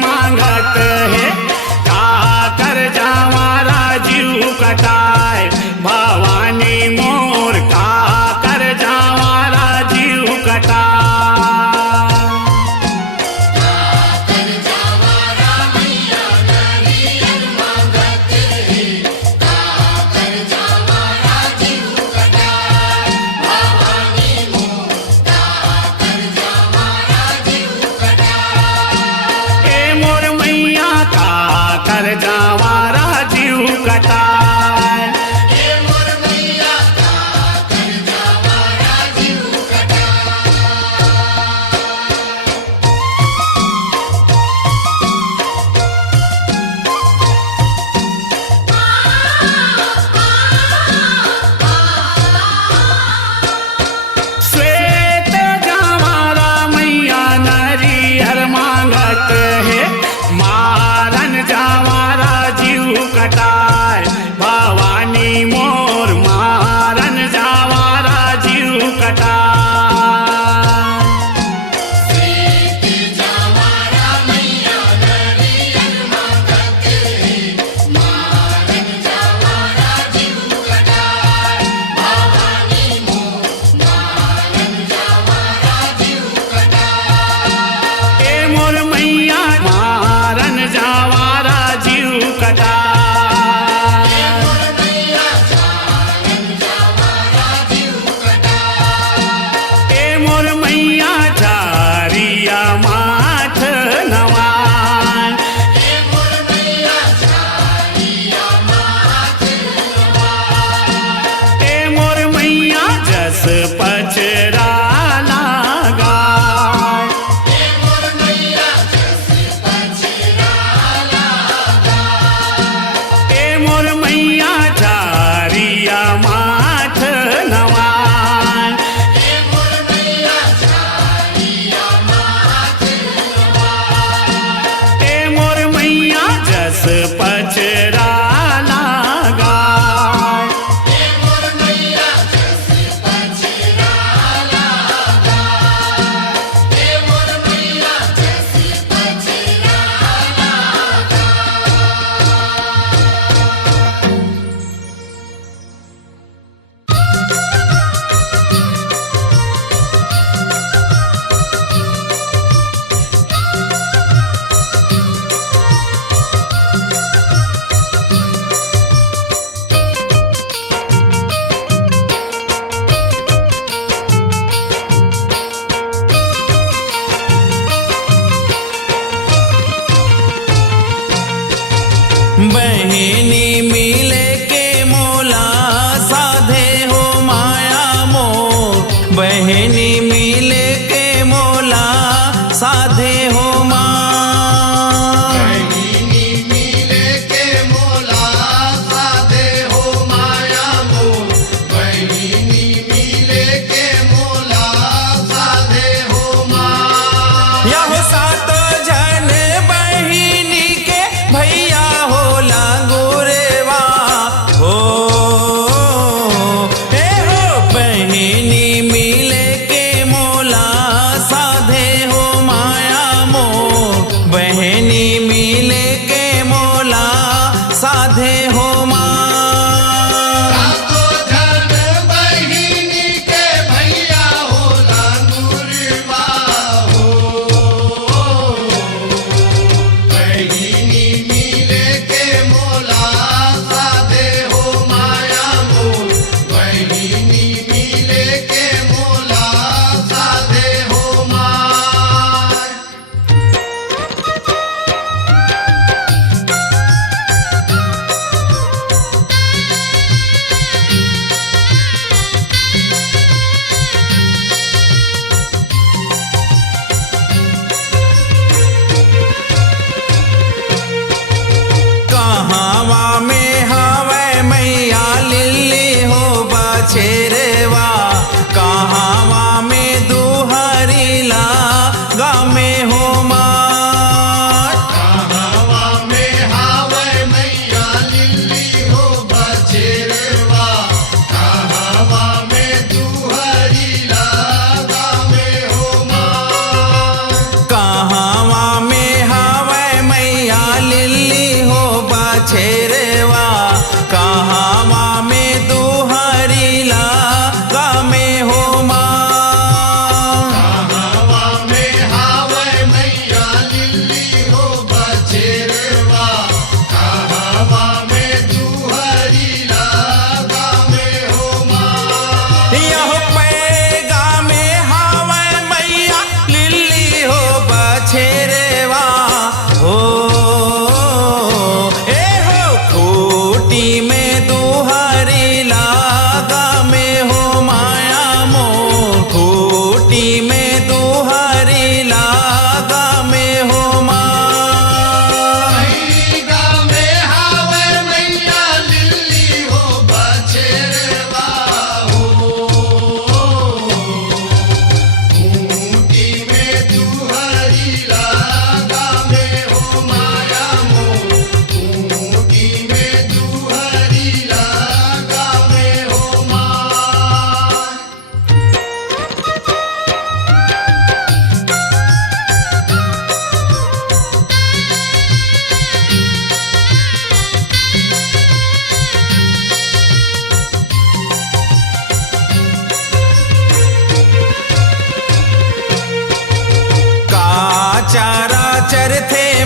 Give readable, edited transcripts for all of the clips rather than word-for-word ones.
मांगत है, का कर जावा राजीव कटाए भवानी मोर, का कर जावा राजीव कटाए। कर जावा राजीव कटाए, श्वेत जावारा मैया नरियर मांगत है, मारन जावा राजीव कटाए भवानी मोर, मारन जावा राजीव कटाए। पचरा लागा ए मोर मैया झारिया माथ नवान, ए मोर मैया जस पचरा लागा, बहनी मिले के मोला साधे हो माया मोर, बहनी मिले के मोला साधे हो माँ, बहनी मिले के मोला साधे हो माया मोर, बहनी मिले के मोला साधे हो माँ। यह सात जन बहिनी के भैया होला गोरे,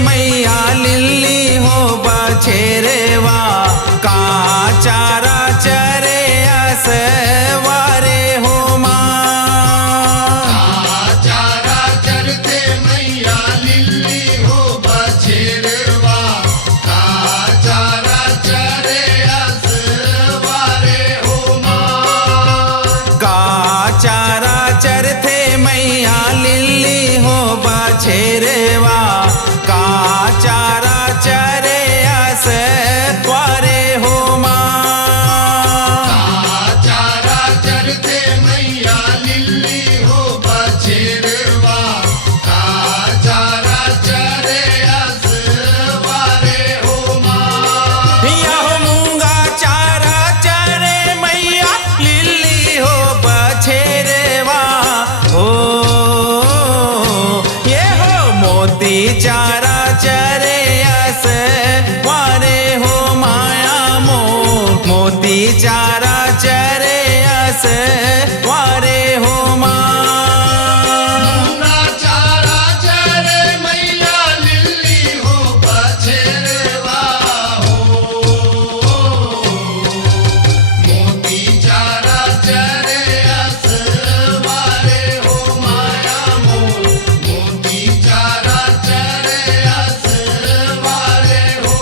मैया लिल्ली हो बछेरवा का चारा चरे असवारे हो चारा चरते मैया लिल्ली हो बछेरवा का चारा चरे असवारे हो का चारा चरते मैया लिल्ली हो बछेरवा का चारा चरे असवारे हो चारा चरते मैया लिल्ली हो बछेरवा का चारा चरे असवारे हो यह मूंगा चारा चरे मैया लिल्ली हो बछेरवा हो ये हो मोती चारा चरे असवारे हो माया मोती चारा चरे असवारे हो मूंगा चारा चरे मैया लिल्ली हो बछेरवा हो मोती चारा चरे असवारे हो माया मोती चारा चरे असवारे हो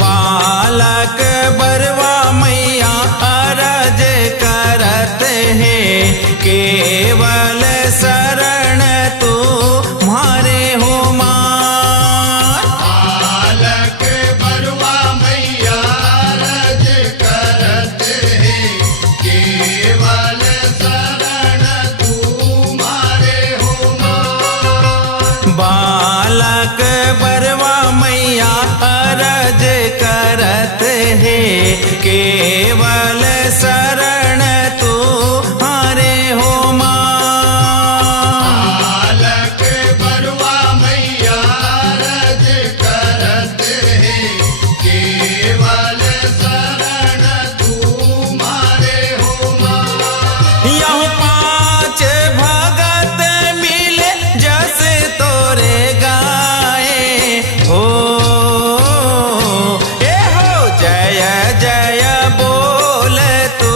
बालक बरवा मैया अरज करत है केवल शरण तू मारे हो बालक बरवा मैया रज करत है केवल शरण तुम्हारे हो बालक बरवा मैया अरज करत है केवल शरण तू हारे हो बालक बरवा मैया रज करत है केवल शरण तुम्हारे हो यह पाँच भगत मिले जस तोरे गाए हो ए हो जय जय बोल तू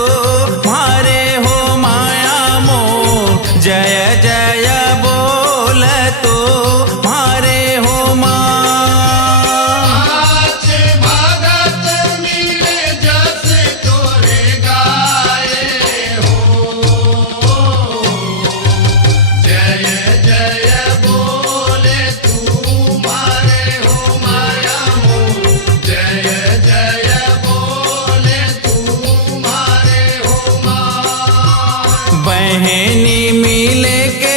मारे हो माया मोर जय जय बोल तू मारे हो पाँच भगत मिले जस तोरे गाए हो जय जय बोले तुम्हारे हो माया मोर जय जय बोले तुम्हारे हो बहनी मिले के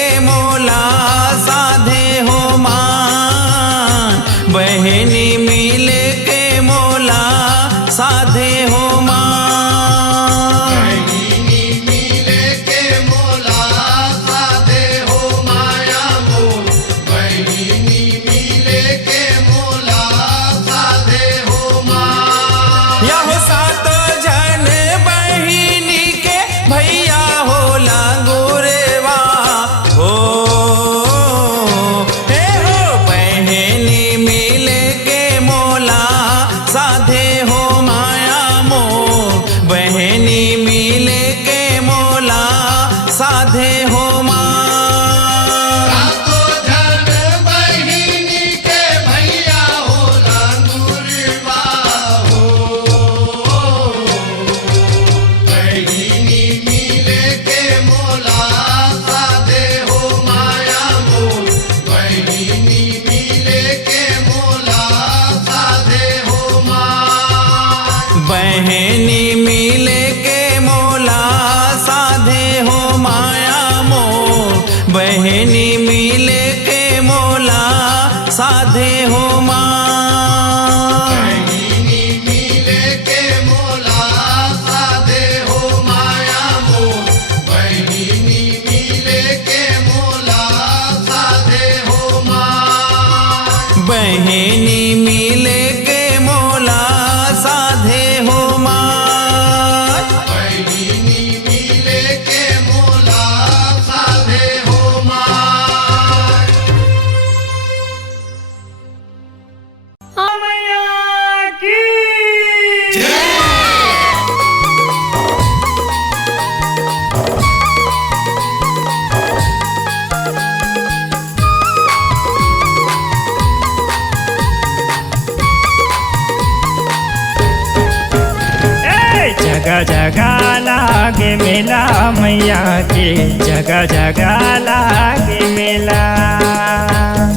जगह जगह लागे मेला मैया के जगह जगह लागे मेला।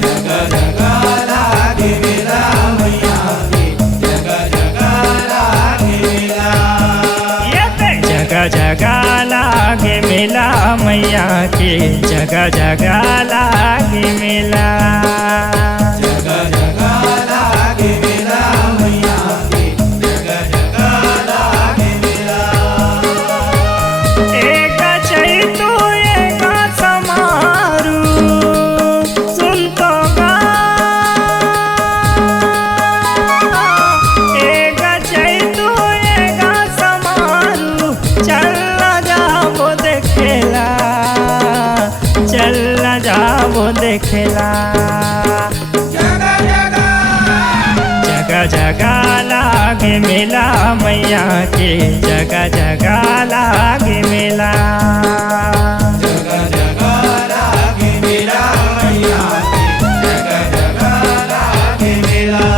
जगह जगह लागे मेला मैया के जगह जगह लागे मेला। जगह जगह लागे मेला मैया के जगह जगह लागे मेला। जगह जगह लागे मेला मैया के जगह जगह लागे मेला। एक चैतु एक समारू सुनतो गा। एक चैतु एक समारू चल जाबो देखेला चल जाबो देखेला। जगह जगह लागे मेला मैया के जगह जगह लागे मेला। जगह जगह लागे मेला मैया के जगह जगह लागे मेला।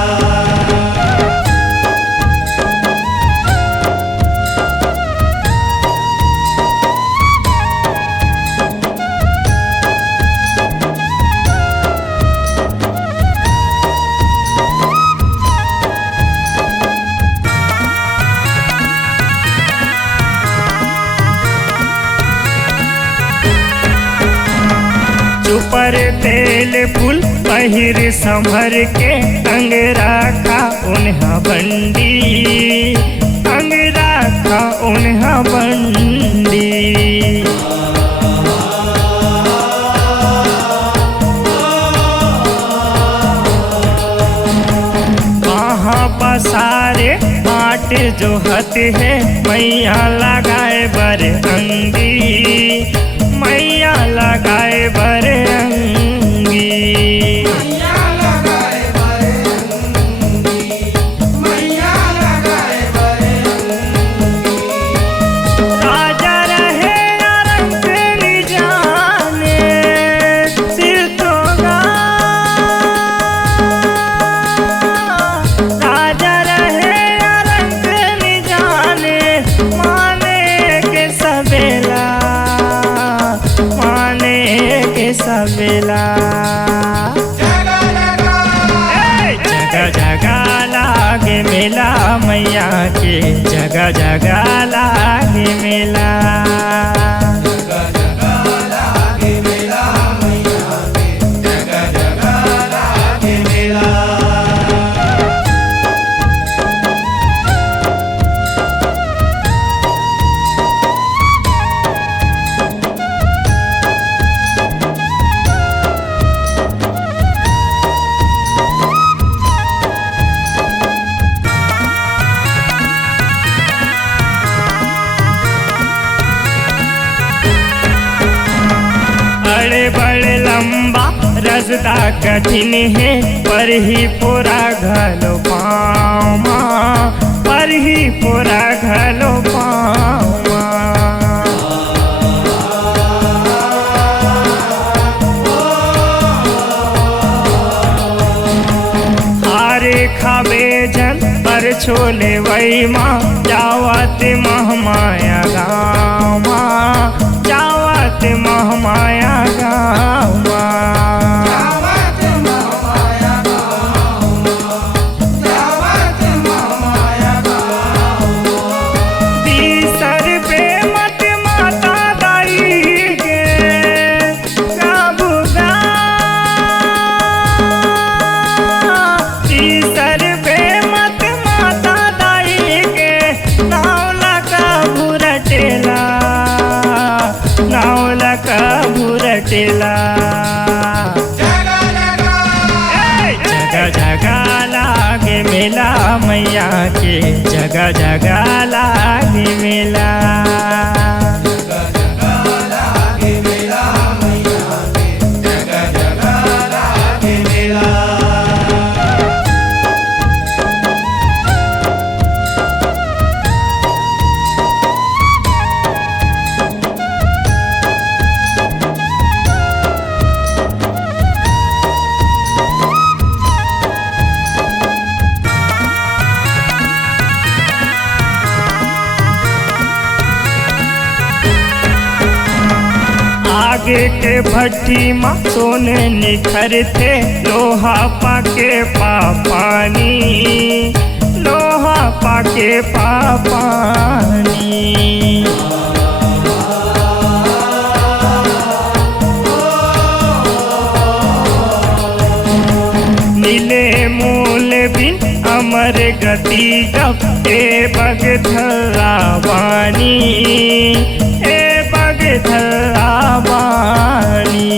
चुपर तेल फूल पहिर संभर के अंगरा का उन्हा बंदी अंगरा का उन्हा बंदी। वहाँ पसारे बाट जो हत है मैया लगाए बर अंगी मैया लगाए बर अंगी। मैया लगाए बरे अंगी मैया लगाए बरे अंगी। राजा रहे रंग जाने सिर तो गा। राजा रहे रंग जाने माने के सवेला माने के सवेला। जगह जगह लागे मेला मैया के जगह जगह लागे मेला। जगह जगह लागे मेला मैया के जगह जगह लागे मेला। बड़े बड़े लंबा रसदा कठिन है पर ही पूरा घलो पामा पर ही पूरा घलो पामा। हारे खाबे जन पर छोले वही माँ जावत महमाया गाँव जावत महमाया गाँव। जावत महमाया गाँव जावत महमाया गाँव। 20 रुपए मत माता दाई के गाबू गा। 30 रुपए मत माता दाई के नावला का भुरटेला नावला का भुरटेला। जगह जगह लागे मेला मैया के जगह जगह लागे मेला। जगह जगह लागे मेला मैया के जगह जगह लागे मेला। आग के भट्टी माँ सोने निखरते, लोहा पाके पापानी, लोहा पाके पापानी। नीले मूल बिन अमर गति जब ए बगधरा वाणी, ए बगधरा वाणी।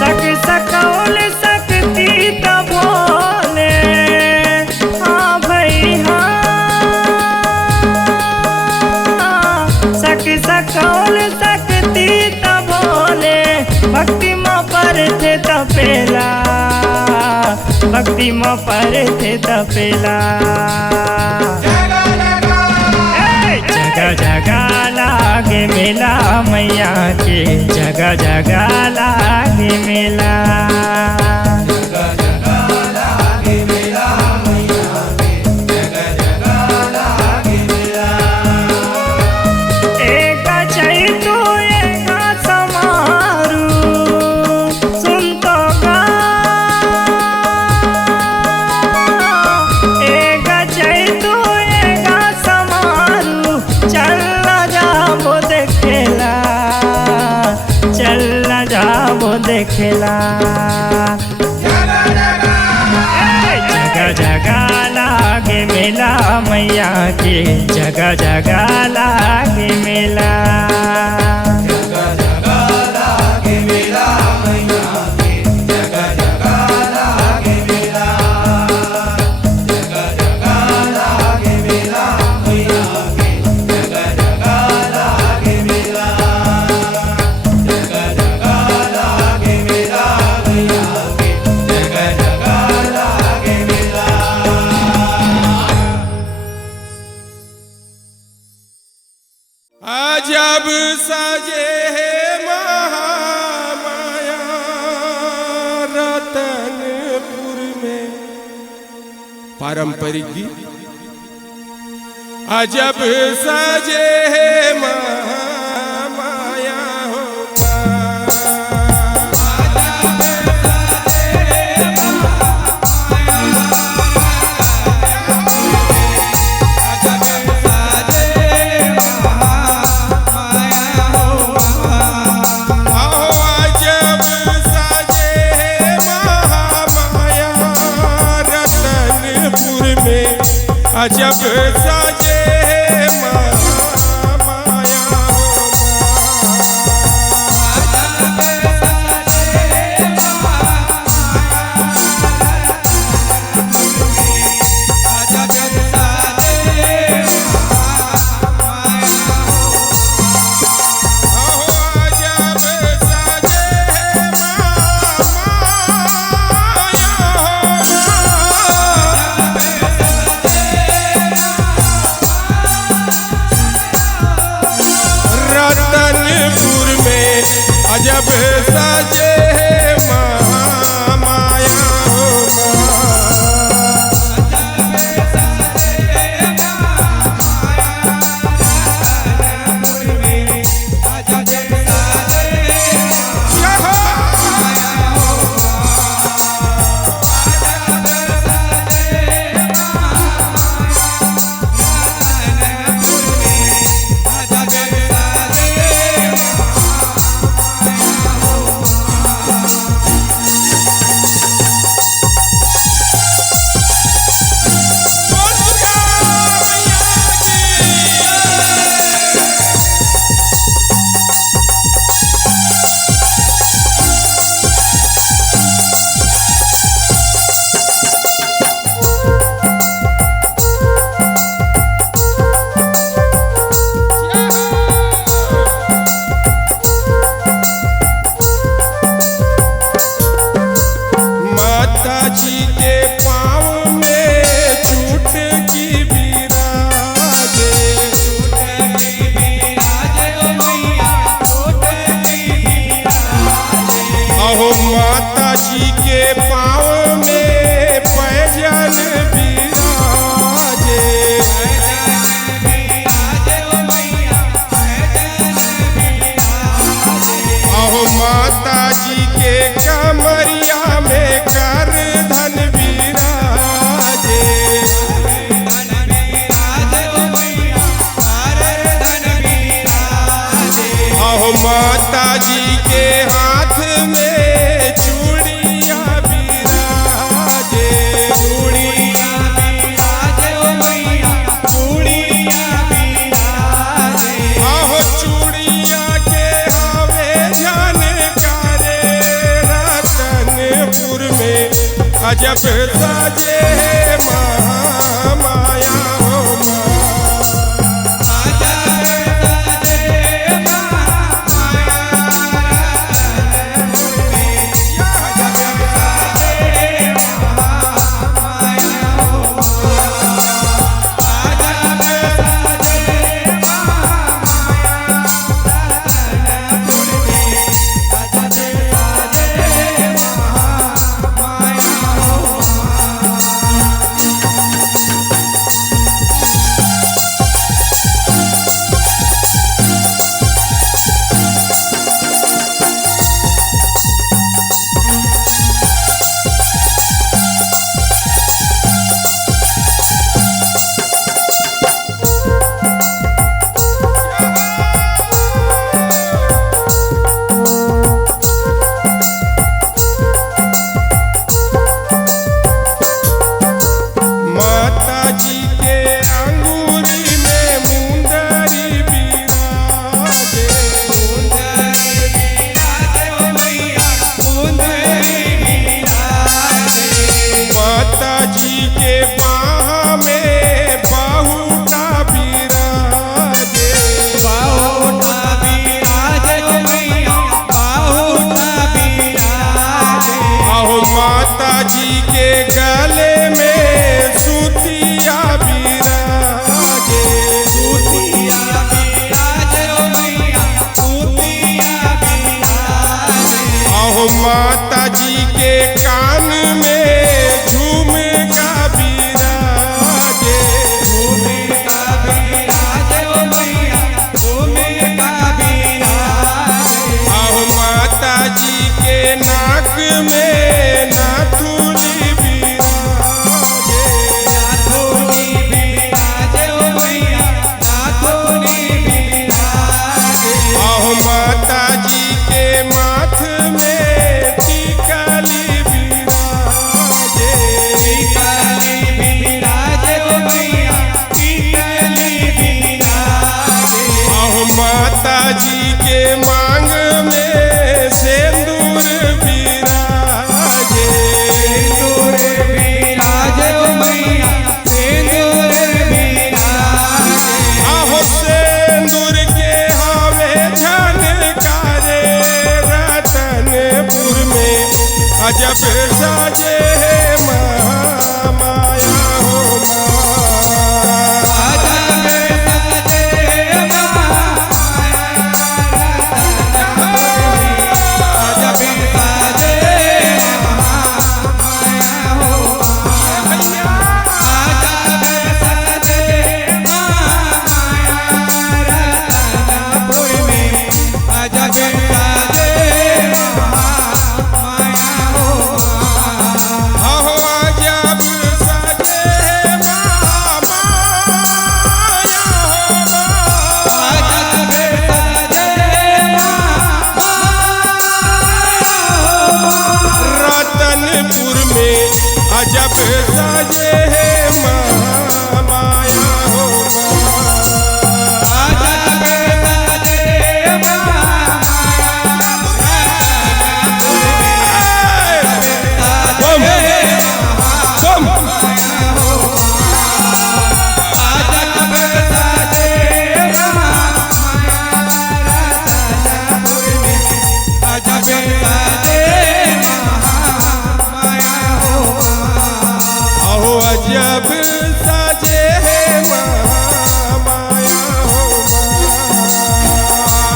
सक सकौल सकती तब बोले, हाँ भाई हाँ। सक सकौल सकती तब बोले, भक्ति माँ पर थे तपेला, भक्ति माँ पर थे तपेला। जगह जगह लागे मेला मैया के, जगह जगह लागे मेला। जगह जगह लागे मेला मैया के, जगह जगह लागे मेला। एक चैतु एक समारू सुनतो गा, एक चैतु एक समारू चल जाबो देखेला, चल जाबो देखेला। जगह जगह लागे मेला मैया के, जगह जगह लागे मेला। जगह जगह लागे मेला मैया के, जगह जगह लागे मेला। जगह जगह लागे मेला मैया के, जगह जगह लागे मेला। जगह जगह लागे मेला मैया के, जगह जगह लागे मेला। अजब सजे है महामाया रतनपुर में। पारंपरिक गीत। अजब सजे है महामाया हो अजब साजे माया हो अजब साजे महामाया हो माँ। माता जी के कान में झूमका बिराजे, झूमका बिराजे ओ मैया, झूमका बिराजे। आहो माता जी के नाक में नाथुनी बिराजे, नाथुनी बिराजे ओ मैया, नाथुनी बिराजे। आहो माता जी के माथ में माता जी के मांग में सिंदूर बिराजे, सिंदूर बिराजे ओ मैया, सिंदूर बिराजे। आहो सिंदूर के हवे झनकारे रतनपुर में अजब साजे महामाया हो माँ। अजब साजे है महामाया हो अजब साजे है महामाया हो अजब साजे महामाया हो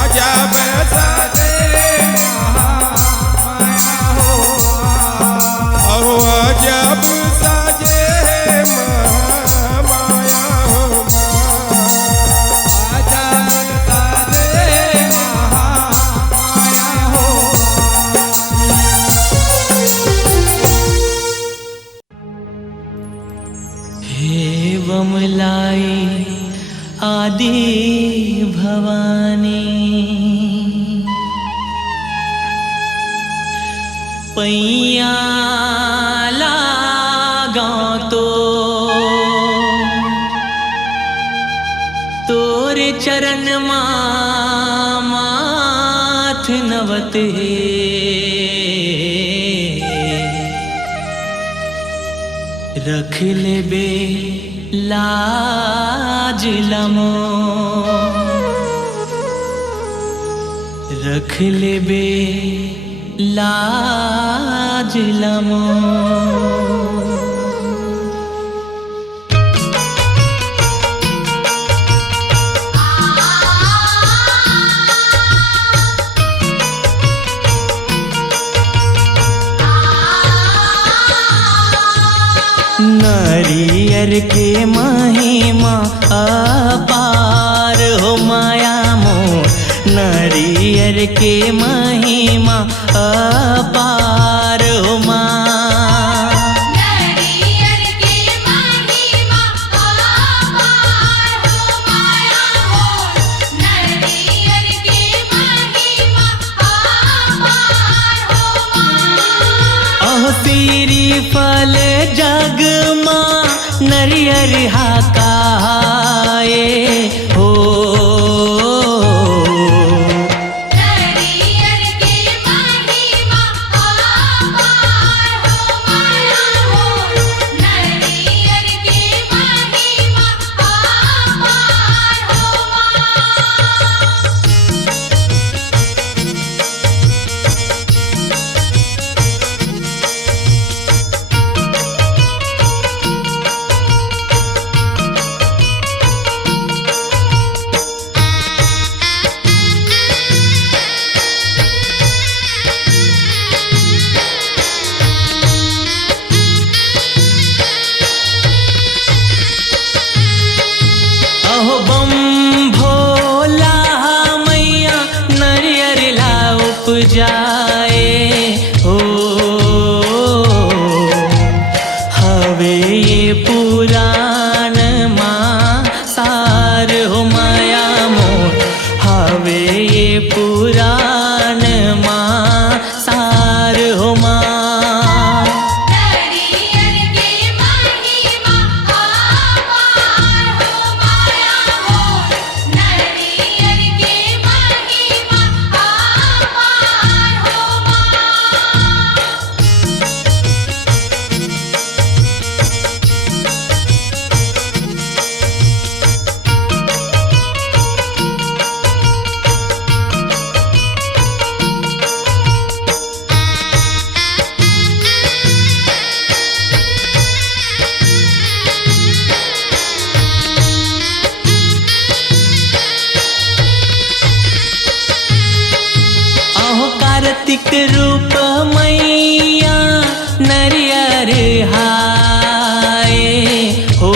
अजब साजे है महामाया हो अजब साजे महामाया हो। हे बमलाई आदि भवानी, पैया लगां तो तोरे चरण माथ नवत रख लेबे लाज लमो रख लेबे लाज लमो नरियर के महिमा अपार हो माया मोर नरियर के महिमा अपार हो माँ नरियर के महिमा अपार हो माया मोर नरियर के महिमा अपार हो माँ अहो सिरी फल जग माँ नरियर हाकाए हो नरियर के महिमा अपार हो माया मोर नरियर के महिमा अपार हो माँ अहो बम भोला मैया नरियर ला उपजाए हो हवे ये पुराण माँ सार हो माया मोर हवे ये पुराण माँ सार हो माँ नरियर के महिमा अपार हो माया मोर नरियर के महिमा अपार हो माँ अहो कार्तिक रूप मैया नरियर हाय हो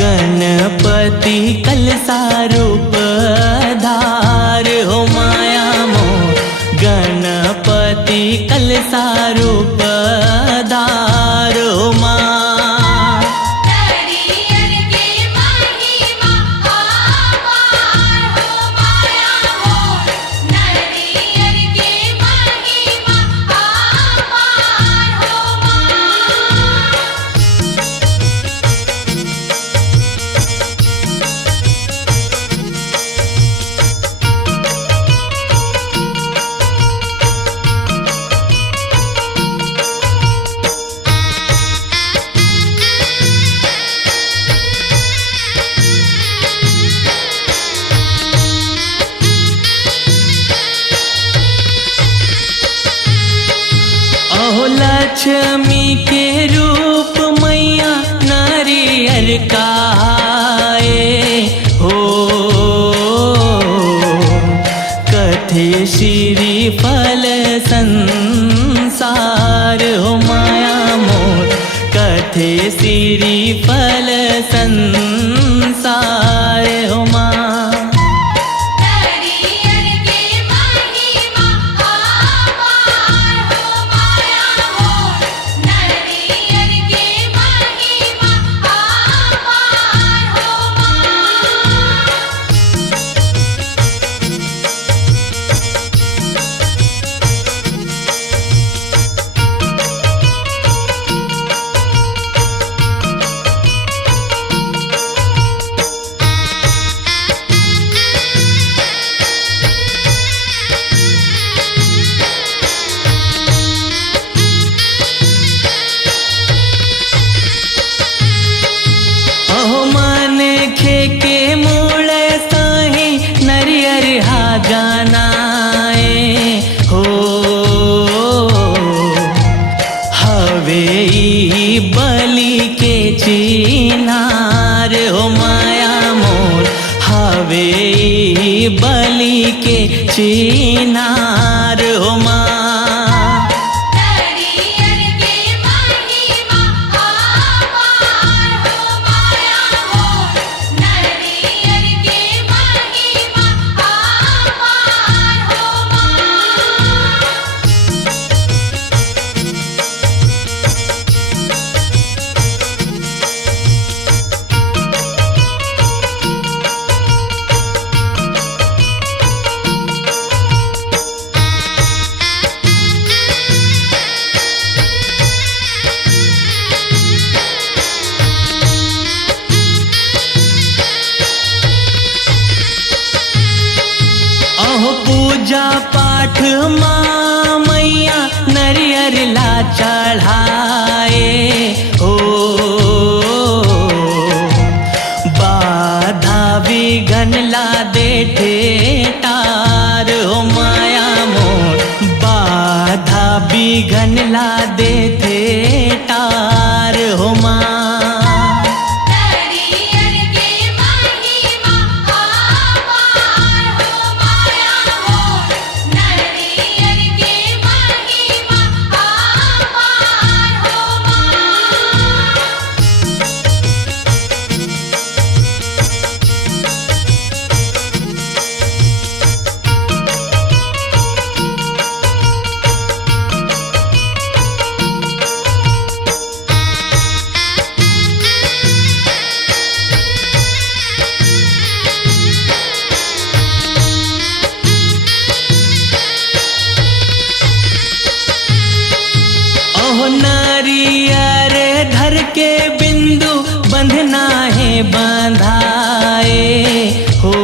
गणपति कलसा रूप धार हो माया मोर गणपति कलसा रूप धार हो माँ नरियर के महिमा अपार हो माया मोर नरियर के महिमा अपार हो माँ अहो लक्ष्मी के रूप मैया नारियर काए हो कथे श्री फल संसार हो माया मोर कथे श्री फल संसार हो माँ नरियर के महिमा अपार हो माया मोर नरियर के महिमा अपार हो माँ बलि के चिनार हो माया मोर हवे ई बलि के चिनार हो माँ। नरियर के महिमा अपार हो माया मोर नरियर के महिमा अपार हो माँ। अहो पूजा पाठ माँ मैया नरियर ला चढ़ाए हो बाधा विघन ला दे ठेठार हो माया मोर बाधा विघन ला दे ठेठार हो माँ। नरियर के महिमा अपार हो माया मोर नरियर के महिमा अपार हो माँ। अहो नारियर धर के बिंदु बंधना है बंधाए हो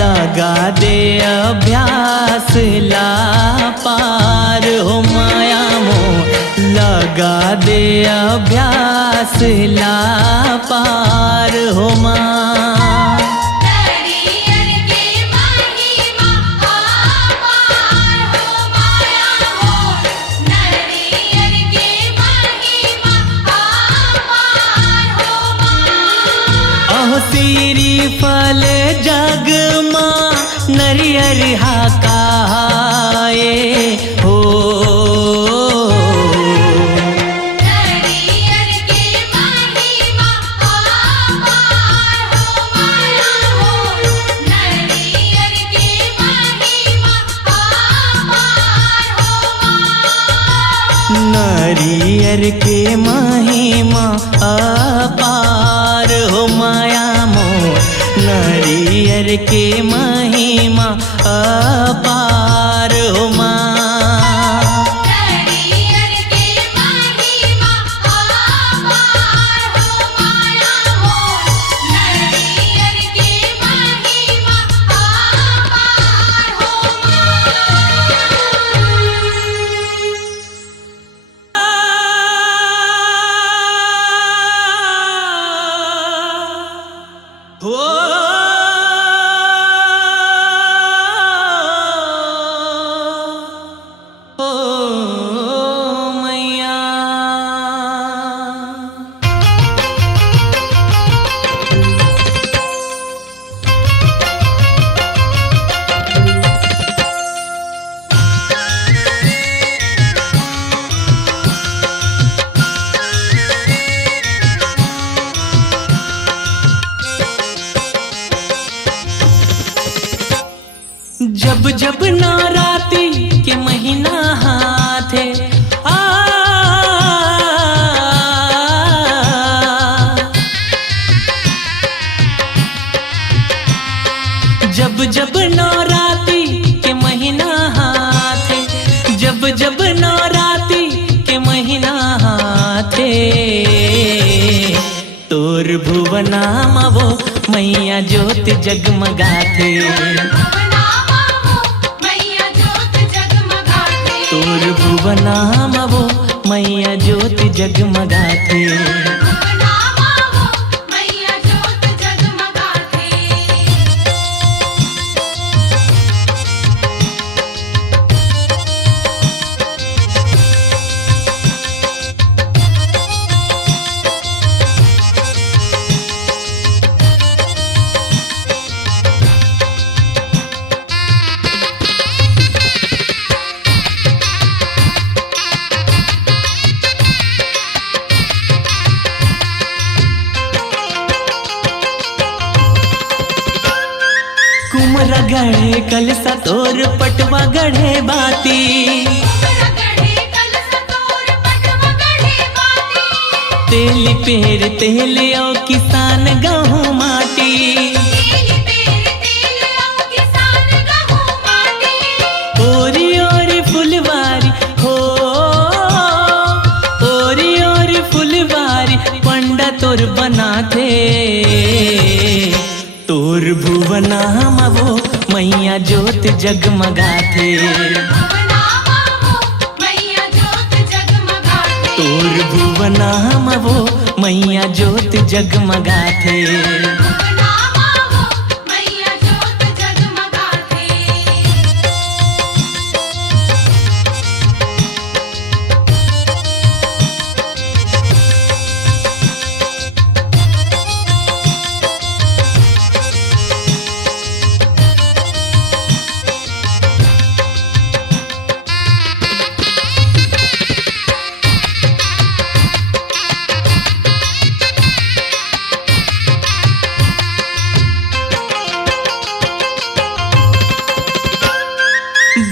लगा दे अभ्यास ला पार हो माया मोर लगा दे अभ्यास ला पार हो माँ। नरियर के महिमा अपार हो माया मोर नरियर के महिमा अपार हो माँ। अहो सीरी फल जग माँ नरियर हाकाए हो नरियर के महिमा अपार हो माया मोर नरियर के महिमा अपार हो माँ। नरियर के महिमा अपार हो माया मोर नरियर के महिमा अपार हो माँ। नरियर के महिमा अपार हो माया मोर नरियर के महिमा अपार हो मैया जब जब नवरात्रि के महीना हाथे आ जब जब नवरात्रि के महीना हाथे जब जब नवरात्रि के महीना हाथे तोर भुवना वो मैया ज्योत जगमगाथे मैया ज्योत जगमगाथे तोर भुवना वो मैया ज्योत जगमगाथे मैया ज्योत जगमगाथे। गढ़े कलसा तोर पटवा गढ़े बाती ऊपर गढ़े कलश तोर पटवा गढ़े बाती तेल पेर तेल ओ किसान गहूँ माटी तेल पेर तेल औ किसान गहूँ माटी ओरी ओरी फुलवारी हो ओरी ओरी फुलवारी पंडा तोर बनाथे तोर भुवना वो मैया ज्योत जगमगाथे भुवनामा वो मैया ज्योत जगमगाथे तोर भुवना वो मैया ज्योत जगमगाथे भुवनामा वो मैया ज्योत जगमगाथे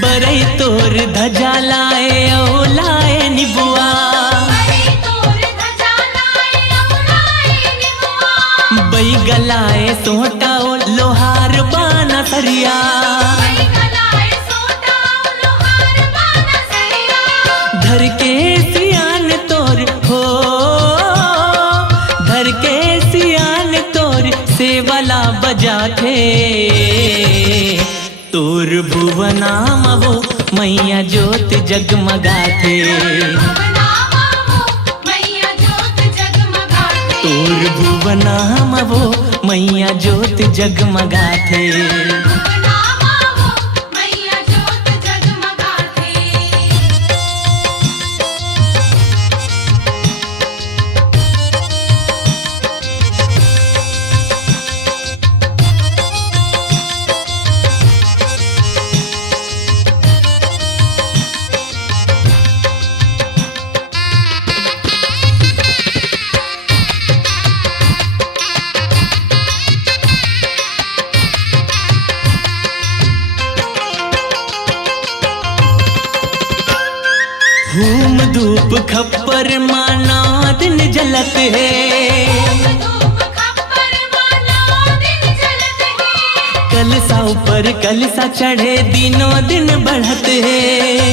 बरई तोर धजा लाए ओ लाए निबुआ बड़ी तोर ध्वजा लाए औलाए निमुआ बई गलाए सोटा ओ लोहार बाना सरिया बड़ी गलाए सोटा लोहार बाना सरिया धर के सियान तोर हो धर के सियान तोर सेवला बजाथे तोर भुवना वो मैया ज्योत जगमगाथे भुवनामा वो मैया ज्योत जगमगाथे तोर भुवना वो मैया ज्योत जगमगाथे भुवनामा वो मैया ज्योत जगमगाथे धूम धूप खप्पर माना दिन जलत है धूप खप्पर माना दिन जलत है कलसा ऊपर कलसा चढ़े दिनों दिन बढ़त है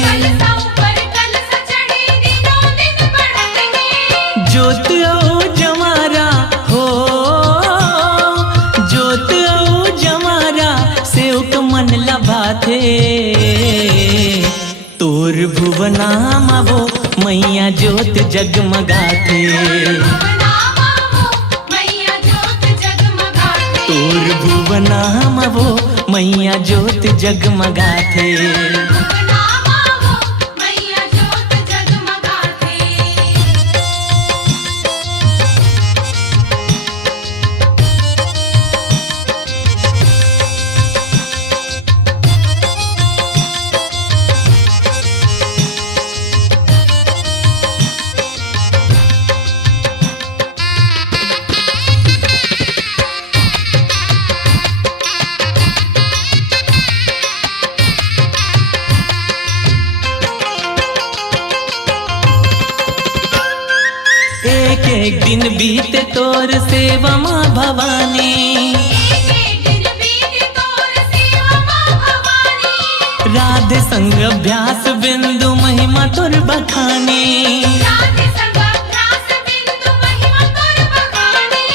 कलसा ऊपर कलसा चढ़े दिनों दिन बढ़त है ज्योत ओ जमारा हो ज्योत ओ जमारा से उक मन लभाथे तोर भुवना वो मैया ज्योत जगमगाथे भुवनामा वो मैया ज्योत जगमगाथे तोर भुवना वो मैया ज्योत जगमगाथे भुवनामा वो मैया ज्योत जगमगाथे एक एक दिन बीते तोर सेवा माँ भवानी एक एक दिन बीते तोर सेवा माँ भवानी राधे संग अभ्यास बिंदु महिमा तोर बखानी राधे संग अभ्यास बिंदु महिमा तोर बखानी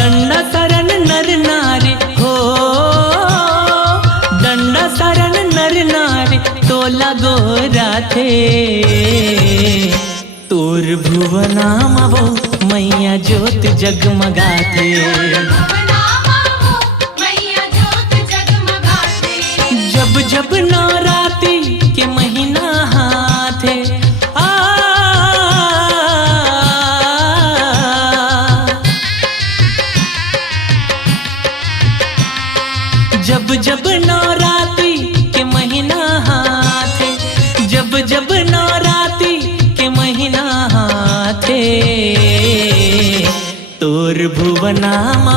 दंडा शरण नर नारी हो दंडा शरण नर नारी तो लगो राथे तोर भुवना वो मैया ज्योत जगमगाथे भुवनामा वो मैया ज्योत जगमगाथे जब जब नवरात्रि के महीना हाथे जब जब नवरात्रि के महीना हाथे जब जब नवरात्रि के महीना हाथे तोर भुवना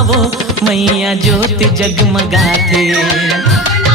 वो मैया ज्योत जगमगाथे भुवनामा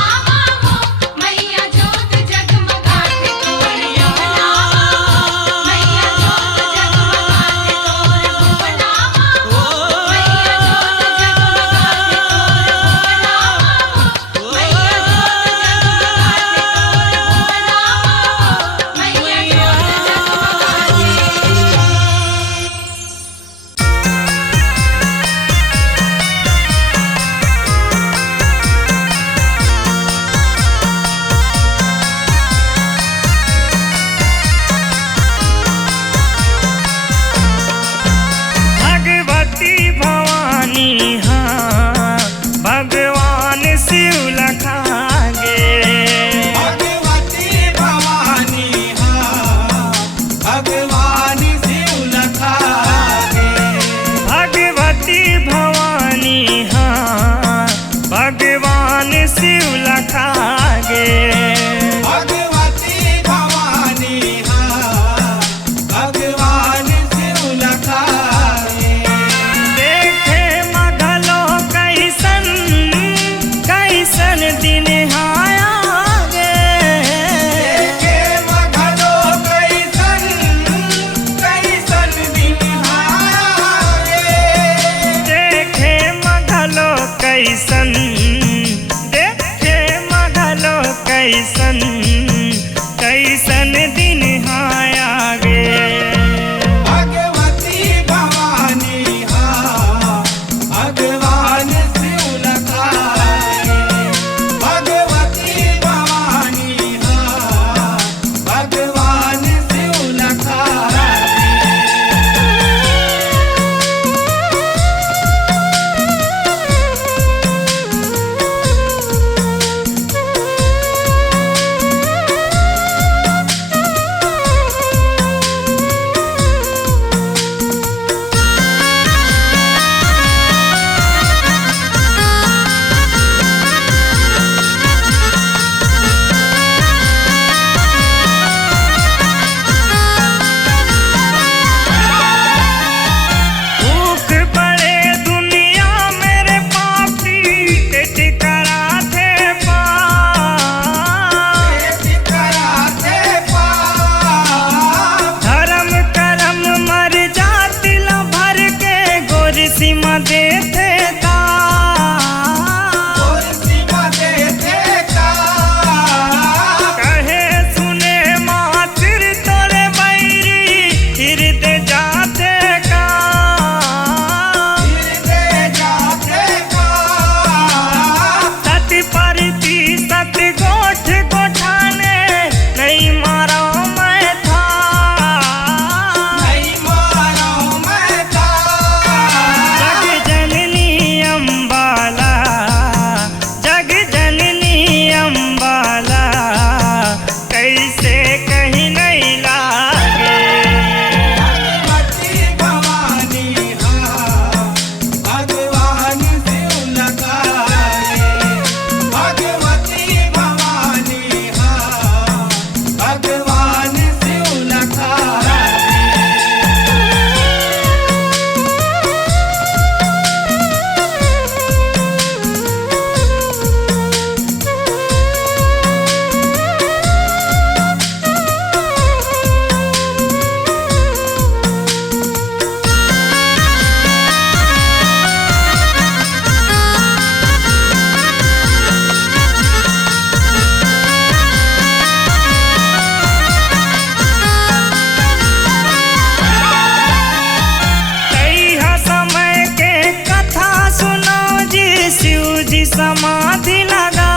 समाधि लगा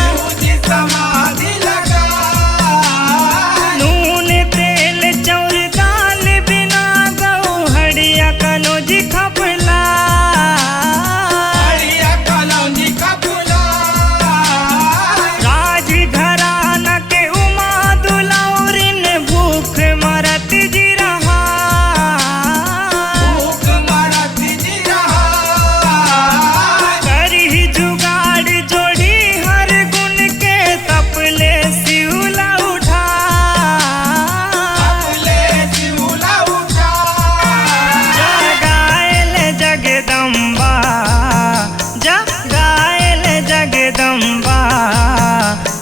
शिवजी समाधि लगा नून तेल चौर दाल बिना गौहड़िया कनौजी खपला हरिया कलौंजी कपुला राज घराना के उमा दुलौरिन भूख मरत जी रहा भूख मरत जी रहा करी जुगाड़ जोड़ी हर गुण के तपले शिवला उठा अपले शिवला उठा जगायल जगदम्बा जगायल जगदम्बा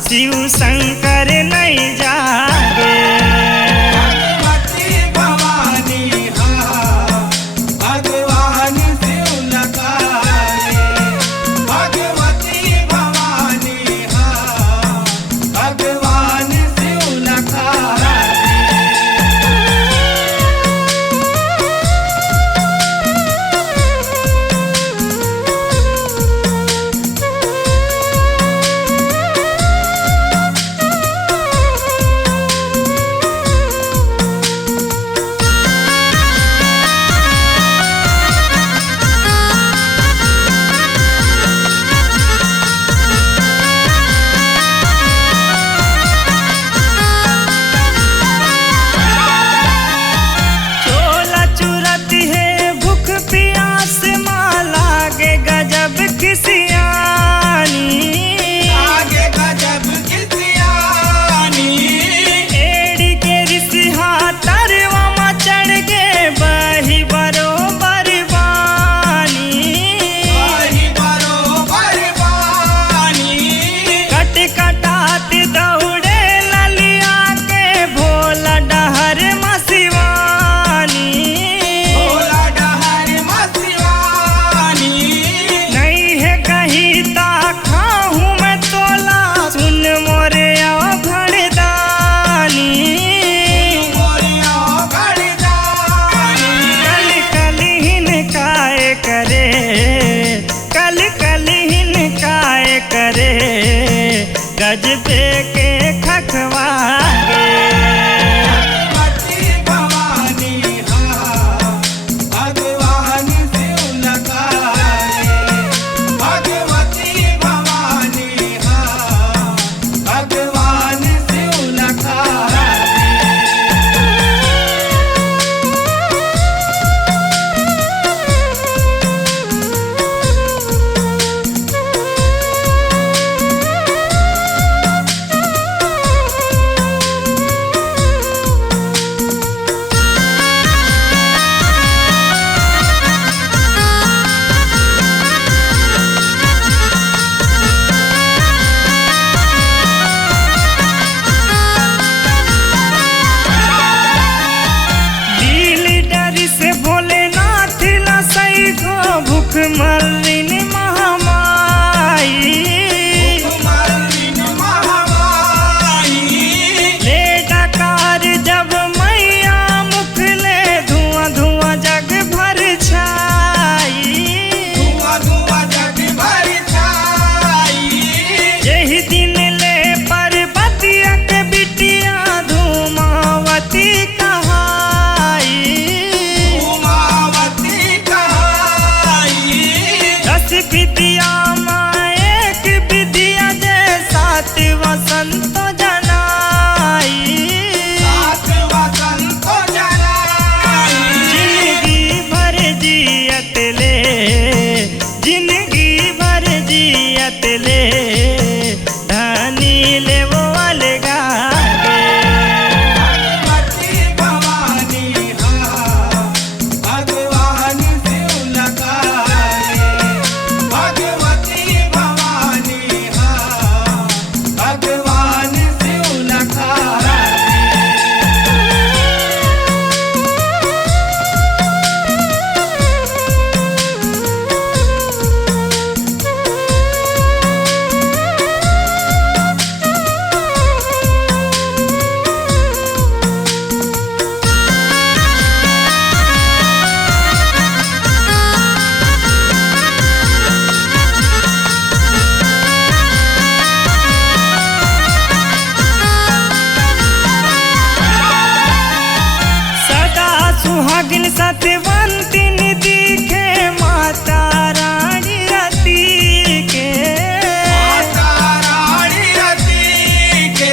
शिव शंकर नहीं जागे भगवती भवानी भगवान शिव लखाए भगवती भवानी भगवान शिव लखाए चोला चुरत है भूख प्यास माला के गजब खिसियानी आगे गजब किसियानी एड़ी के रिसिहा तरवा में चढ़ के बही बरोबर बानी वही बरोबर बानी कट कटात दौड़े ललिया के भोला डहर मसिवानी भोला डहर मसिवानी नहीं है कहीं ता खाऊं मैं तोला सुन मोरे भड़दानी मोरिया घड़दानी कल कल हिन काय करे कल कल हिन काय करे गजबे के खखवागे भगवती भवानी भगवान शिव लखाए भगवती भवानी भगवान शिव लखाए सुहागिन सत्यवंतिन दिखे माता रानी रति के रानी रति के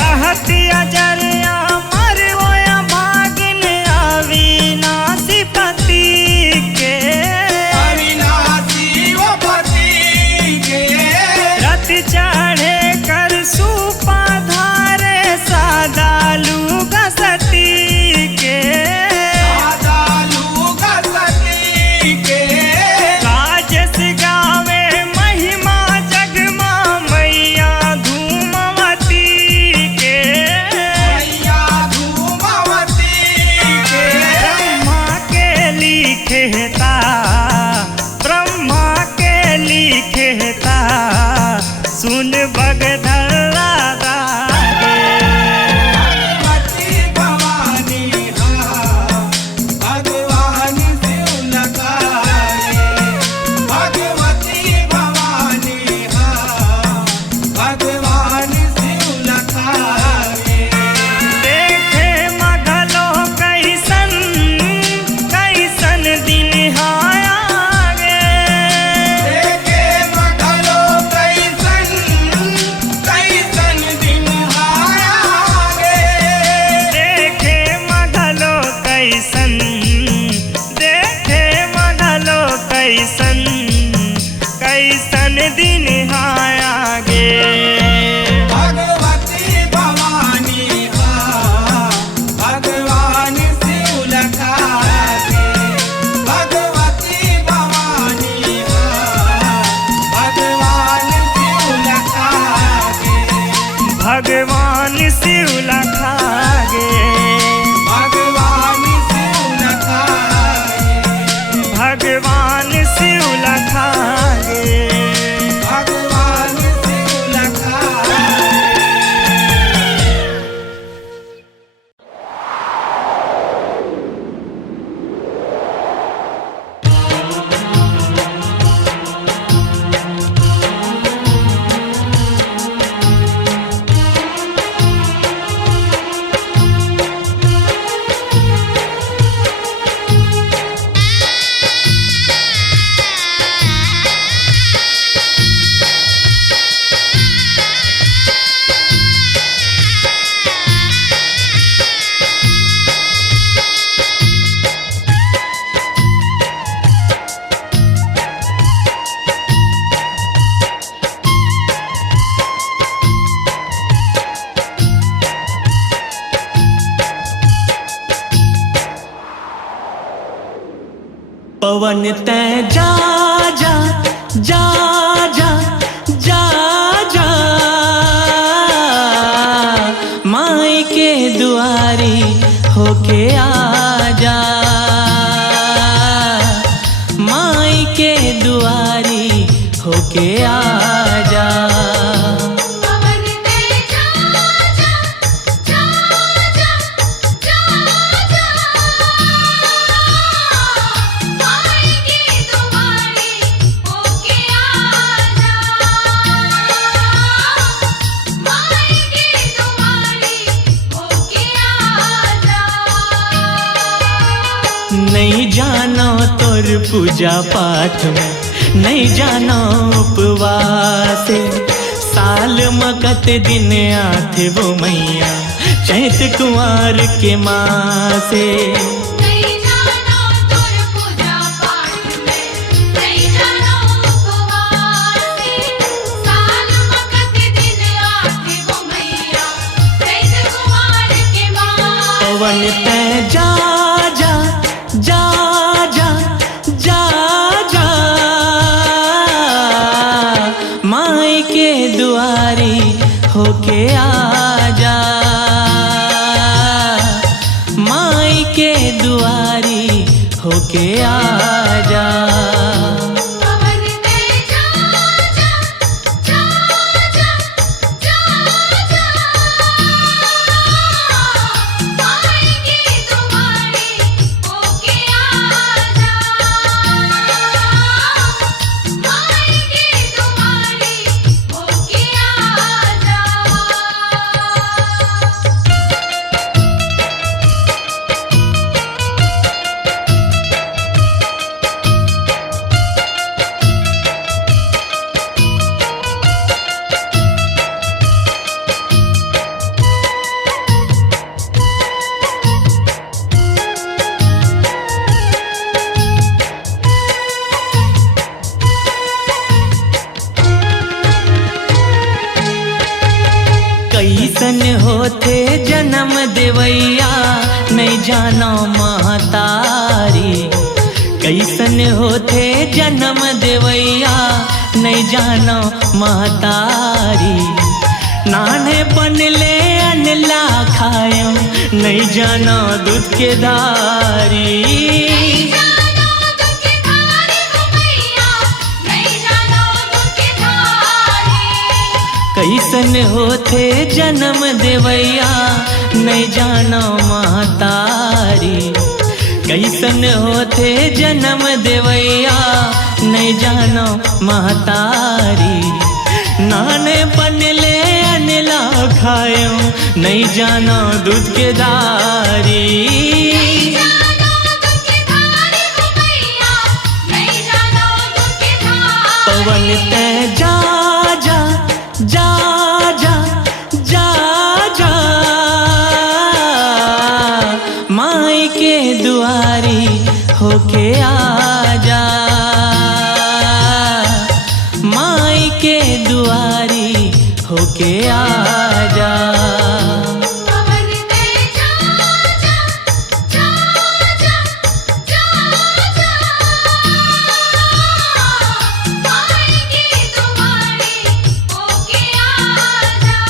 रहती अजरिया मरवोया भागिन अविनाशी पति के अविनाशी वो पति के रत चढ़े कर सूपा धारे सादालू गसती के सादालू गसती के राजस गावे महिमा जगमा मैया धूमवती के मैया धूमवती के ब्रह्मा के लिखेता सुन बगधरा दागे भगवती भवानी भगवान शिव लखाए भगवती भवानी भगवान शिव लखाए देखे मगलो कैसन कैसन दिन आगे देखे मगलो कैसन कैसन दिन आगे देखे मगलो कैसन कैसन दिन आगे भगवती भवानी भगवान शिव लखाए भगवती भवानी भगवान शिव लखाए भगवान शिव लखागे भगवान शिव लखाए भगवान शिव लखागे भगवान शिव लखाए पवन तै जा जा जा जा जा जा माई के दुआरी होके आ जा माई के दुआरी होके आ जा पवन ते जा जा जा जा जा जा माई के दुआरे होके आजा माई के दुआरे होके आजा नहीं जानो तोर पूजा पाठ में नहीं जानो उपवास साल मकत दिन आथे वो मैया चैत कुंवर के मासे नहीं जानो तोर पूजा पाठ में नहीं जानो उपवास साल मकत दिन आथे वो मैया चैत कुंवर के मास पवन तै जा जा जा जा जा जा माई के दुआरी होके आ जा माई के दुआरी होके आ जा पवन ते जा जा जा जा जा जा माई के दुआरे होके आजा माई के दुआरे होके आजा देवैया नहीं जानो महतारी। कैसन होते जन्म देवैया नहीं जानो महतारी। नाने बनले अनला खायो नहीं जानो दूध के धारी। नहीं जानो दूध के धारी हो मैया, नहीं जानो दूध के धारी। कैसन होते जन्म देवैया नहीं जानो महतारी। कैसन होते जन्म देवैया नहीं जानो महतारी। नाने बनले अनला खायो नहीं जानो दूध के धारी। नहीं जानो दूध के धारी हो मैया, नहीं जानो दूध के धारी। पवन ते जा जा जा जा जा जा माई के दुआरी होके आजा। माई के दुआरी होके आजा। पवन ते जा जा जा जा जा जा माई की दुआरी होके आजा।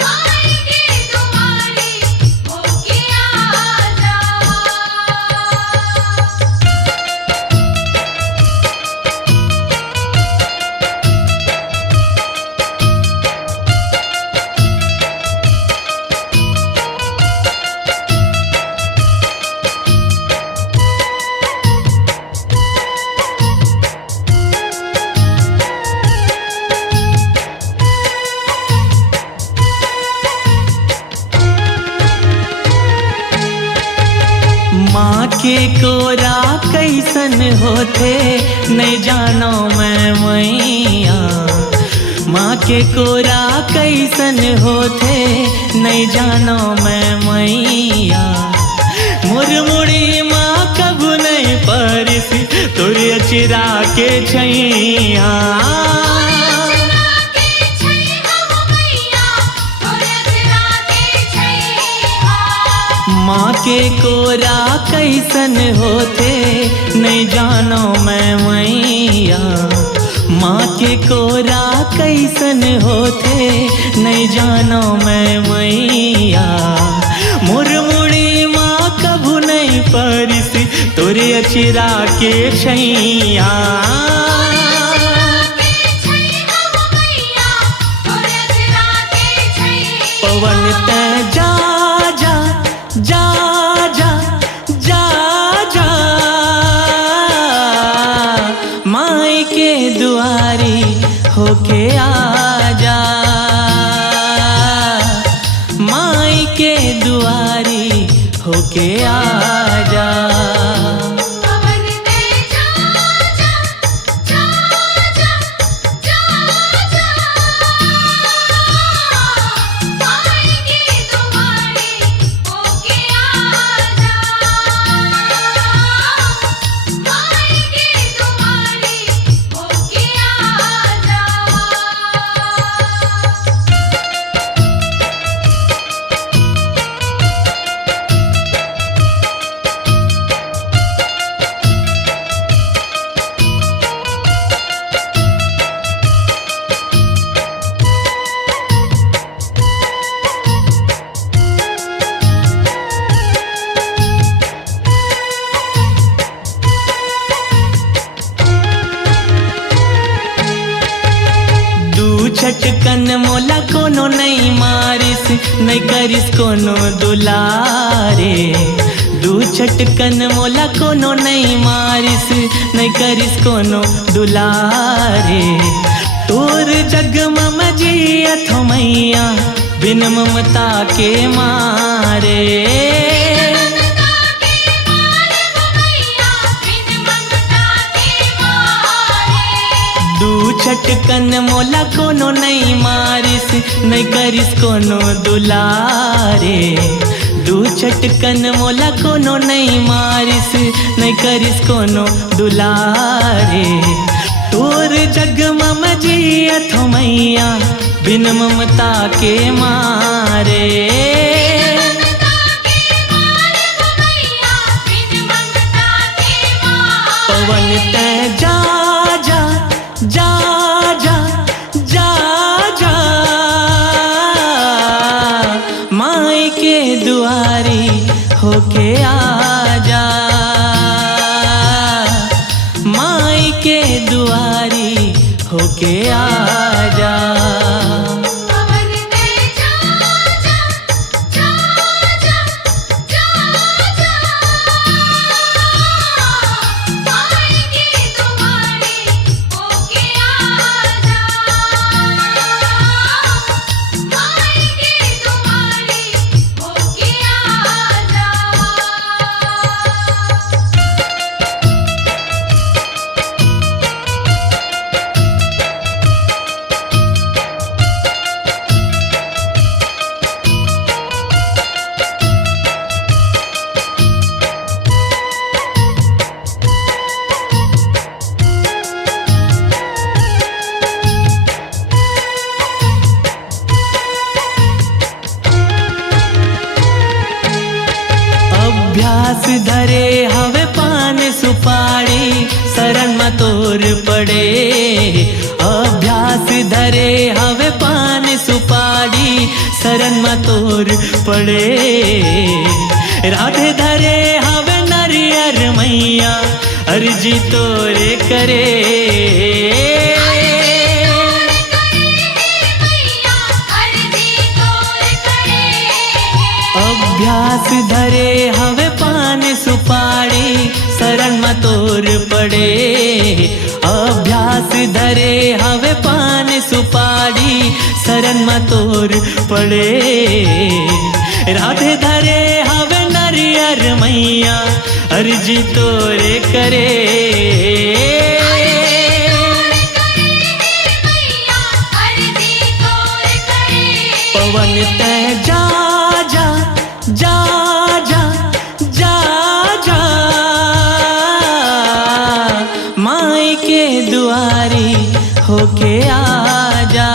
माई की दुआरी होके आजा। माँ के कोरा कैसन होते नहीं जानो मैं मैया। माँ के कोरा कैसन होते नहीं जानो मैं मैया। मुरमुड़ी माँ कबू नहीं परिसी तोरे अचिरा के छैया। माँ के कोरा कैसन होते नहीं जानो मैं मैया। माँ के कोरा कैसन होते नहीं जानो मैं मैया। मुरमुड़ी माँ कभू नहीं परिसी तोरे अचिरा के छैया। पवन ते जा जा जा जा जा जा माई के दुआरी होके आजा। माई के दुआरी होके आजा। पवन ते जा जा जा जा जा जा माई की दुआरी होके आजा। माई की दुआरी होके आजा। छटकन मोला कोनो नहीं मारिस नहीं करिस कोनो दुलारे। दू छटकन मोला कोनो नहीं मारिस नहीं करिस कोनो दुलारे। तोर जग मम जियत हो मैया बिन ममता के मारे। दू छटकन मोला कोनो नहीं मारिस नहीं करिस कोनो दुलारे। दू छटकन मोला कोनो नहीं मारिस नहीं करिस कोनो दुलारे। तोर जग मम जियत हो मैया बिन ममता के मारे। ममता के मारे हो मैया, बिन ममता के मारे। पवन तै जा जा जा जा जा जा माई के दुआरी होके आजा, माई के दुआरी होके आजा। पवन में जा जा जा जा जा जा माई की दुआरी होके आजा, माई की दुआरी होके आजा। अभ्यास धरे हवे पान सुपारी शरण में तोर पड़े। अभ्यास धरे हवे पान सुपारी शरण में तोर पड़े। राधे धरे हवे नरियर मैया अर्जी तोरे करे। अभ्यास धरे हवे पान सुपारी शरण में तोर पड़े। अभ्यास धरे हवे पान सुपारी शरण में तोर पड़े। राधे धरे हवे नरियर मैया अर्जी तोरे करे। पवन तै जा जा जा जा जा जा माई के दुआरी होके आजा,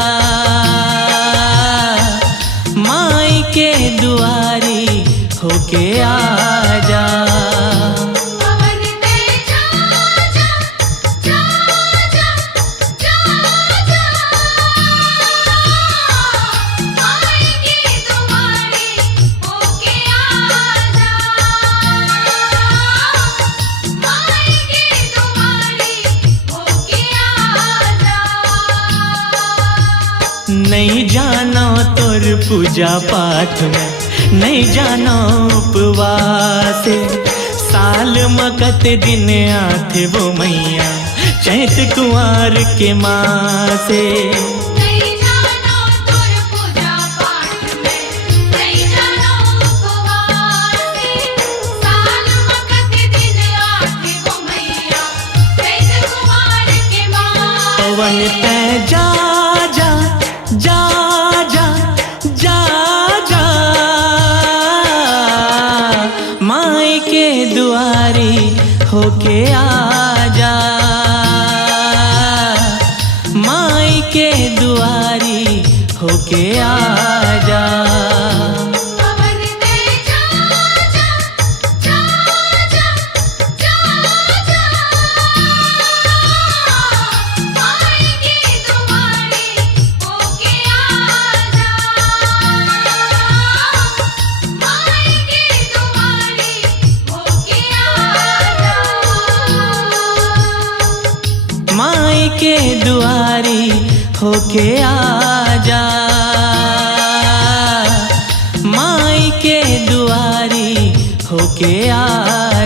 माई के दुआरी होके आजा। पवन में जा जा जा जा जा जा माई की दुआरी होके आजा, माई की दुआरी होके आजा। नहीं जानो तोर पूजा पाठ में, नहीं जानो उपवास। साल मकत दिन आथे वो मैया चैत कुंवर के मासे। नहीं जानो तोर पूजा पाठ में, नहीं जानो उपवास। साल मकत दिन आथे वो मैया चैत कुंवर के मास। पवन तै जा जा जा जा जा जा माई के दुआरी होके आजा, माई के दुआरी होके आजा। पवन में जा जा जा जा जा जा माई की दुआरी होके आजा, माई की दुआरी होके आजा। माई के दुआरी होके आजा, माई के दुआरी होके आजा।